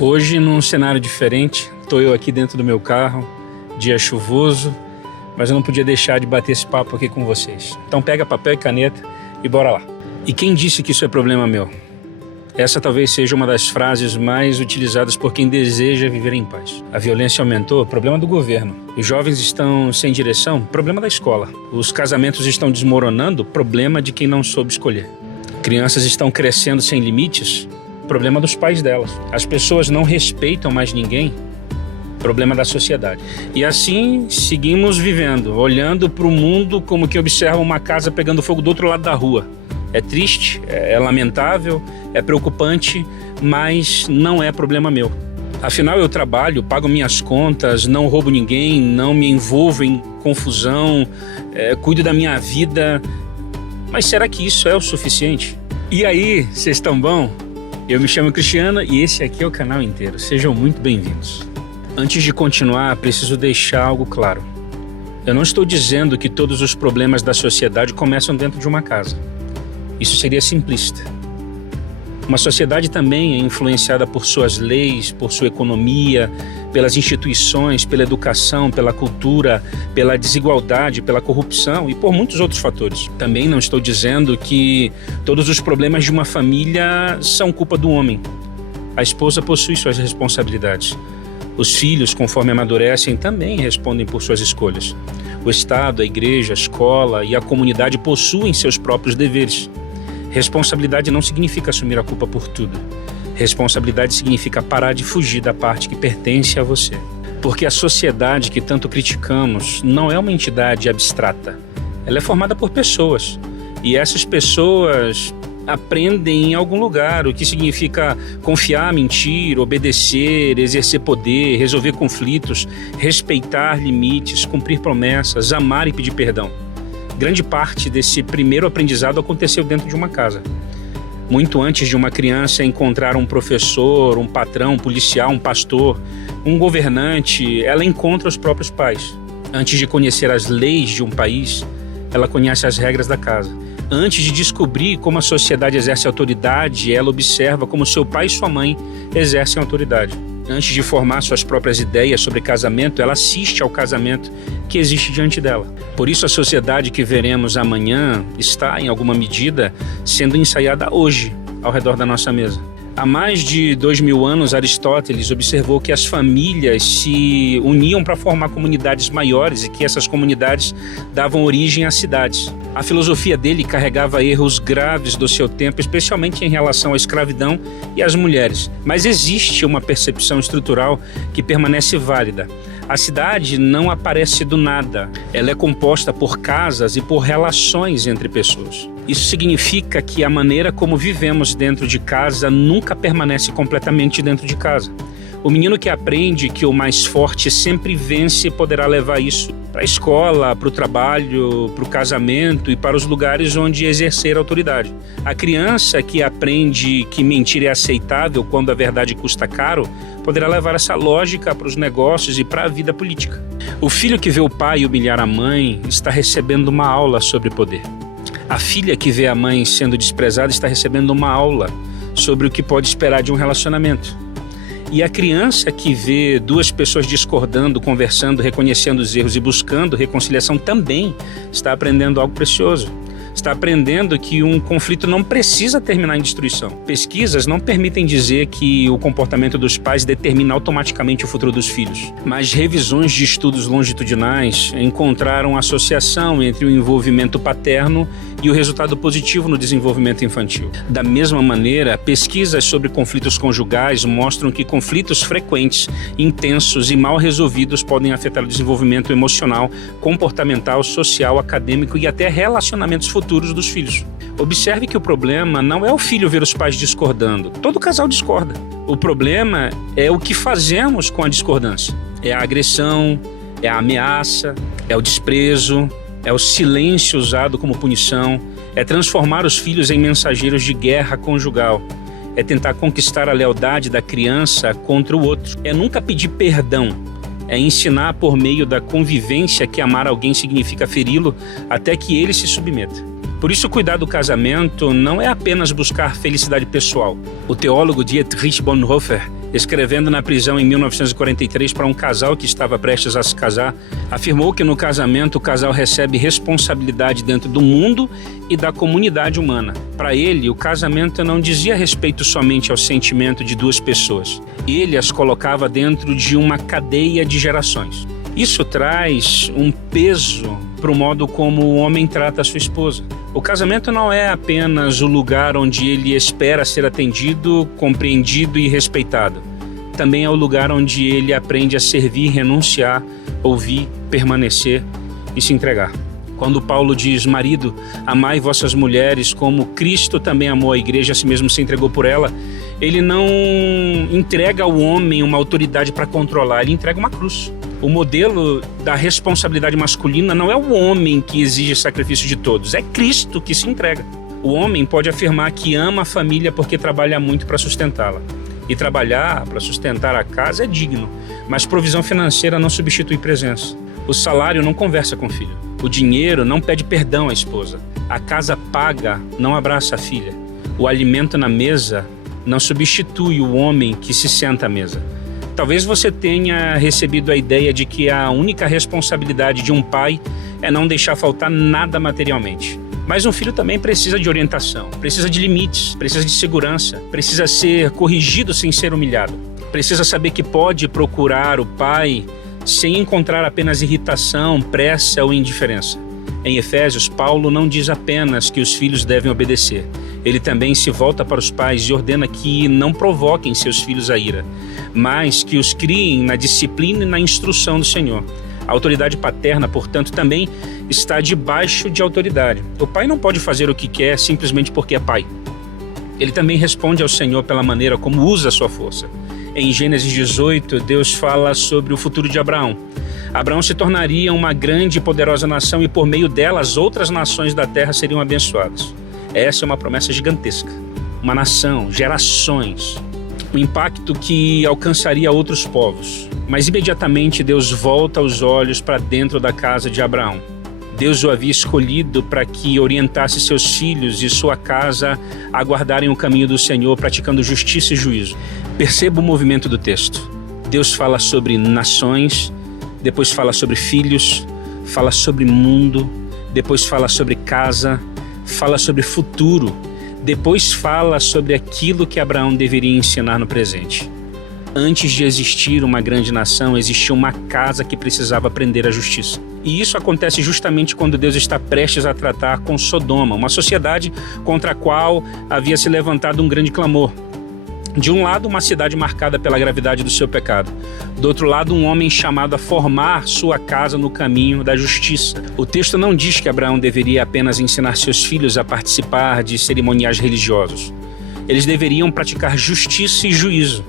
Hoje, num cenário diferente, estou eu aqui dentro do meu carro, dia chuvoso, mas eu não podia deixar de bater esse papo aqui com vocês. Então pega papel e caneta e bora lá. E quem disse que isso é problema meu? Essa talvez seja uma das frases mais utilizadas por quem deseja viver em paz. A violência aumentou, problema do governo. Os jovens estão sem direção, problema da escola. Os casamentos estão desmoronando, problema de quem não soube escolher. Crianças estão crescendo sem limites, problema dos pais delas. As pessoas não respeitam mais ninguém, problema da sociedade. E assim seguimos vivendo, olhando para o mundo como que observa uma casa pegando fogo do outro lado da rua. É triste, é lamentável, é preocupante, mas não é problema meu. Afinal, eu trabalho, pago minhas contas, não roubo ninguém, não me envolvo em confusão, cuido da minha vida. Mas será que isso é o suficiente? E aí, vocês estão bom? Eu me chamo Cristiano e esse aqui é o canal inteiro. Sejam muito bem-vindos. Antes de continuar, preciso deixar algo claro. Eu não estou dizendo que todos os problemas da sociedade começam dentro de uma casa. Isso seria simplista. Uma sociedade também é influenciada por suas leis, por sua economia, pelas instituições, pela educação, pela cultura, pela desigualdade, pela corrupção e por muitos outros fatores. Também não estou dizendo que todos os problemas de uma família são culpa do homem. A esposa possui suas responsabilidades. Os filhos, conforme amadurecem, também respondem por suas escolhas. O Estado, a igreja, a escola e a comunidade possuem seus próprios deveres. Responsabilidade não significa assumir a culpa por tudo. Responsabilidade significa parar de fugir da parte que pertence a você. Porque a sociedade que tanto criticamos não é uma entidade abstrata. Ela é formada por pessoas. E essas pessoas aprendem em algum lugar o que significa confiar, mentir, obedecer, exercer poder, resolver conflitos, respeitar limites, cumprir promessas, amar e pedir perdão. Grande parte desse primeiro aprendizado aconteceu dentro de uma casa. Muito antes de uma criança encontrar um professor, um patrão, um policial, um pastor, um governante, ela encontra os próprios pais. Antes de conhecer as leis de um país, ela conhece as regras da casa. Antes de descobrir como a sociedade exerce autoridade, ela observa como seu pai e sua mãe exercem autoridade. Antes de formar suas próprias ideias sobre casamento, ela assiste ao casamento que existe diante dela. Por isso a sociedade que veremos amanhã está, em alguma medida, sendo ensaiada hoje, ao redor da nossa mesa. Há mais de 2000 anos, Aristóteles observou que as famílias se uniam para formar comunidades maiores e que essas comunidades davam origem a cidades. A filosofia dele carregava erros graves do seu tempo, especialmente em relação à escravidão e às mulheres. Mas existe uma percepção estrutural que permanece válida. A cidade não aparece do nada. Ela é composta por casas e por relações entre pessoas. Isso significa que a maneira como vivemos dentro de casa nunca permanece completamente dentro de casa. O menino que aprende que o mais forte sempre vence poderá levar isso para a escola, para o trabalho, para o casamento e para os lugares onde exercer autoridade. A criança que aprende que mentir é aceitável quando a verdade custa caro poderá levar essa lógica para os negócios e para a vida política. O filho que vê o pai humilhar a mãe está recebendo uma aula sobre poder. A filha que vê a mãe sendo desprezada está recebendo uma aula sobre o que pode esperar de um relacionamento. E a criança que vê duas pessoas discordando, conversando, reconhecendo os erros e buscando reconciliação também está aprendendo algo precioso. Está aprendendo que um conflito não precisa terminar em destruição. Pesquisas não permitem dizer que o comportamento dos pais determina automaticamente o futuro dos filhos. Mas revisões de estudos longitudinais encontraram associação entre o envolvimento paterno e o resultado positivo no desenvolvimento infantil. Da mesma maneira, pesquisas sobre conflitos conjugais mostram que conflitos frequentes, intensos e mal resolvidos podem afetar o desenvolvimento emocional, comportamental, social, acadêmico e até relacionamentos futuros dos filhos. Observe que o problema não é o filho ver os pais discordando. Todo casal discorda. O problema é o que fazemos com a discordância. É a agressão, é a ameaça, é o desprezo, é o silêncio usado como punição, é transformar os filhos em mensageiros de guerra conjugal, é tentar conquistar a lealdade da criança contra o outro, é nunca pedir perdão, é ensinar por meio da convivência que amar alguém significa feri-lo até que ele se submeta. Por isso, cuidar do casamento não é apenas buscar felicidade pessoal. O teólogo Dietrich Bonhoeffer escrevendo na prisão em 1943 para um casal que estava prestes a se casar, afirmou que no casamento o casal recebe responsabilidade dentro do mundo e da comunidade humana. Para ele, o casamento não dizia respeito somente ao sentimento de duas pessoas. Ele as colocava dentro de uma cadeia de gerações. Isso traz um peso para o modo como o homem trata a sua esposa. O casamento não é apenas o lugar onde ele espera ser atendido, compreendido e respeitado. Também é o lugar onde ele aprende a servir, renunciar, ouvir, permanecer e se entregar. Quando Paulo diz, marido, amai vossas mulheres como Cristo também amou a igreja, a si mesmo se entregou por ela, ele não entrega ao homem uma autoridade para controlar, ele entrega uma cruz. O modelo da responsabilidade masculina não é o homem que exige sacrifício de todos, é Cristo que se entrega. O homem pode afirmar que ama a família porque trabalha muito para sustentá-la. E trabalhar para sustentar a casa é digno, mas provisão financeira não substitui presença. O salário não conversa com o filho. O dinheiro não pede perdão à esposa. A casa paga não abraça a filha. O alimento na mesa não substitui o homem que se senta à mesa. Talvez você tenha recebido a ideia de que a única responsabilidade de um pai é não deixar faltar nada materialmente. Mas um filho também precisa de orientação, precisa de limites, precisa de segurança, precisa ser corrigido sem ser humilhado. Precisa saber que pode procurar o pai sem encontrar apenas irritação, pressa ou indiferença. Em Efésios, Paulo não diz apenas que os filhos devem obedecer. Ele também se volta para os pais e ordena que não provoquem seus filhos a ira, mas que os criem na disciplina e na instrução do Senhor. A autoridade paterna, portanto, também está debaixo de autoridade. O pai não pode fazer o que quer simplesmente porque é pai. Ele também responde ao Senhor pela maneira como usa a sua força. Em Gênesis 18, Deus fala sobre o futuro de Abraão. Abraão se tornaria uma grande e poderosa nação e por meio dela as outras nações da terra seriam abençoadas. Essa é uma promessa gigantesca. Uma nação, gerações, um impacto que alcançaria outros povos. Mas imediatamente Deus volta os olhos para dentro da casa de Abraão. Deus o havia escolhido para que orientasse seus filhos e sua casa a guardarem o caminho do Senhor, praticando justiça e juízo. Perceba o movimento do texto. Deus fala sobre nações, depois fala sobre filhos, fala sobre mundo, depois fala sobre casa, fala sobre futuro, depois fala sobre aquilo que Abraão deveria ensinar no presente. Antes de existir uma grande nação, existia uma casa que precisava aprender a justiça. E isso acontece justamente quando Deus está prestes a tratar com Sodoma, uma sociedade contra a qual havia se levantado um grande clamor. De um lado, uma cidade marcada pela gravidade do seu pecado. Do outro lado, um homem chamado a formar sua casa no caminho da justiça. O texto não diz que Abraão deveria apenas ensinar seus filhos a participar de cerimoniais religiosos. Eles deveriam praticar justiça e juízo.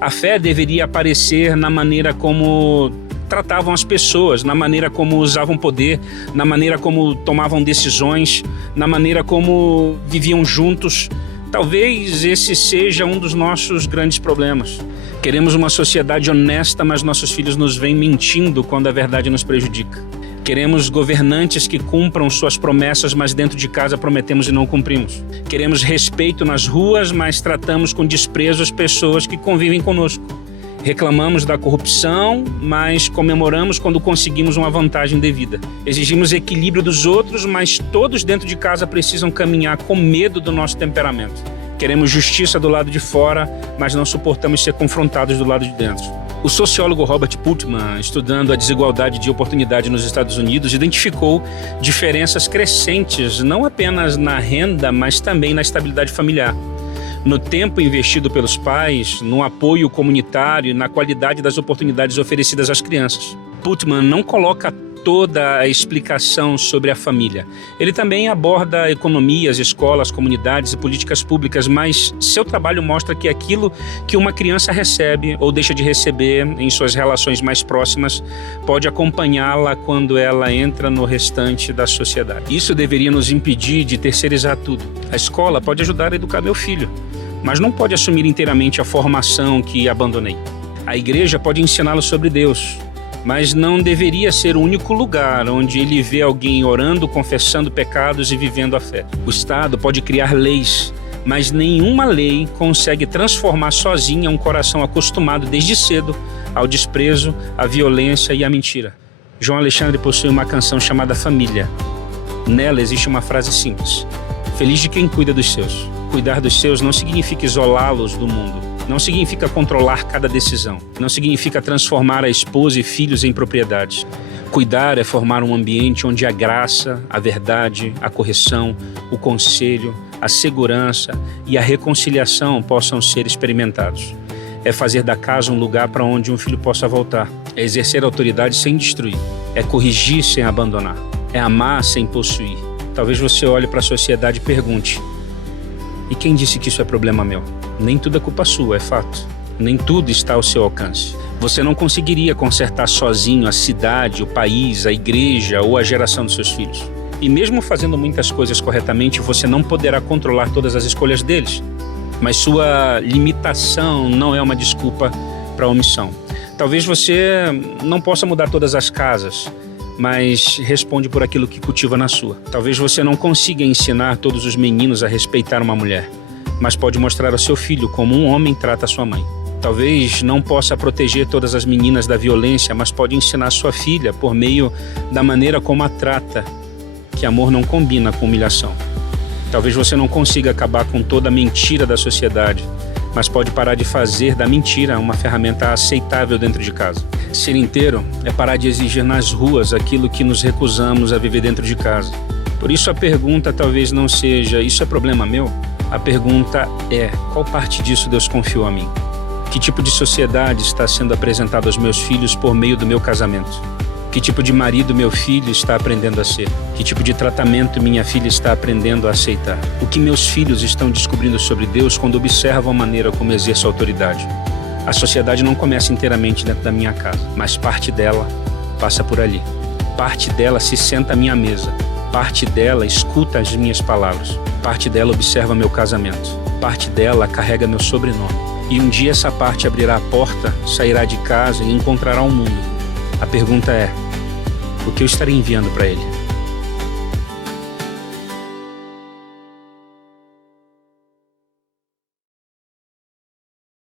A fé deveria aparecer na maneira como tratavam as pessoas, na maneira como usavam poder, na maneira como tomavam decisões, na maneira como viviam juntos. Talvez esse seja um dos nossos grandes problemas. Queremos uma sociedade honesta, mas nossos filhos nos veem mentindo quando a verdade nos prejudica. Queremos governantes que cumpram suas promessas, mas dentro de casa prometemos e não cumprimos. Queremos respeito nas ruas, mas tratamos com desprezo as pessoas que convivem conosco. Reclamamos da corrupção, mas comemoramos quando conseguimos uma vantagem devida. Exigimos equilíbrio dos outros, mas todos dentro de casa precisam caminhar com medo do nosso temperamento. Queremos justiça do lado de fora, mas não suportamos ser confrontados do lado de dentro. O sociólogo Robert Putnam, estudando a desigualdade de oportunidade nos Estados Unidos, identificou diferenças crescentes, não apenas na renda, mas também na estabilidade familiar. No tempo investido pelos pais, no apoio comunitário e na qualidade das oportunidades oferecidas às crianças. Putnam não coloca toda a explicação sobre a família. Ele também aborda a economia, as escolas, comunidades e políticas públicas, mas seu trabalho mostra que aquilo que uma criança recebe ou deixa de receber em suas relações mais próximas pode acompanhá-la quando ela entra no restante da sociedade. Isso deveria nos impedir de terceirizar tudo. A escola pode ajudar a educar meu filho, mas não pode assumir inteiramente a formação que abandonei. A igreja pode ensiná-lo sobre Deus, mas não deveria ser o único lugar onde ele vê alguém orando, confessando pecados e vivendo a fé. O Estado pode criar leis, mas nenhuma lei consegue transformar sozinha um coração acostumado desde cedo ao desprezo, à violência e à mentira. João Alexandre possui uma canção chamada Família. Nela existe uma frase simples: feliz de quem cuida dos seus. Cuidar dos seus não significa isolá-los do mundo. Não significa controlar cada decisão. Não significa transformar a esposa e filhos em propriedades. Cuidar é formar um ambiente onde a graça, a verdade, a correção, o conselho, a segurança e a reconciliação possam ser experimentados. É fazer da casa um lugar para onde um filho possa voltar. É exercer autoridade sem destruir. É corrigir sem abandonar. É amar sem possuir. Talvez você olhe para a sociedade e pergunte: e quem disse que isso é problema meu? Nem tudo é culpa sua, é fato. Nem tudo está ao seu alcance. Você não conseguiria consertar sozinho a cidade, o país, a igreja ou a geração dos seus filhos. E mesmo fazendo muitas coisas corretamente, você não poderá controlar todas as escolhas deles. Mas sua limitação não é uma desculpa para a omissão. Talvez você não possa mudar todas as casas, mas responde por aquilo que cultiva na sua. Talvez você não consiga ensinar todos os meninos a respeitar uma mulher, mas pode mostrar ao seu filho como um homem trata a sua mãe. Talvez não possa proteger todas as meninas da violência, mas pode ensinar sua filha por meio da maneira como a trata, que amor não combina com humilhação. Talvez você não consiga acabar com toda a mentira da sociedade, mas pode parar de fazer da mentira uma ferramenta aceitável dentro de casa. Ser inteiro é parar de exigir nas ruas aquilo que nos recusamos a viver dentro de casa. Por isso a pergunta talvez não seja: isso é problema meu? A pergunta é: qual parte disso Deus confiou a mim? Que tipo de sociedade está sendo apresentado aos meus filhos por meio do meu casamento? Que tipo de marido meu filho está aprendendo a ser? Que tipo de tratamento minha filha está aprendendo a aceitar? O que meus filhos estão descobrindo sobre Deus quando observam a maneira como exerço autoridade? A sociedade não começa inteiramente dentro da minha casa, mas parte dela passa por ali. Parte dela se senta à minha mesa. Parte dela escuta as minhas palavras. Parte dela observa meu casamento. Parte dela carrega meu sobrenome. E um dia essa parte abrirá a porta, sairá de casa e encontrará um mundo. A pergunta é: o que eu estarei enviando para ele?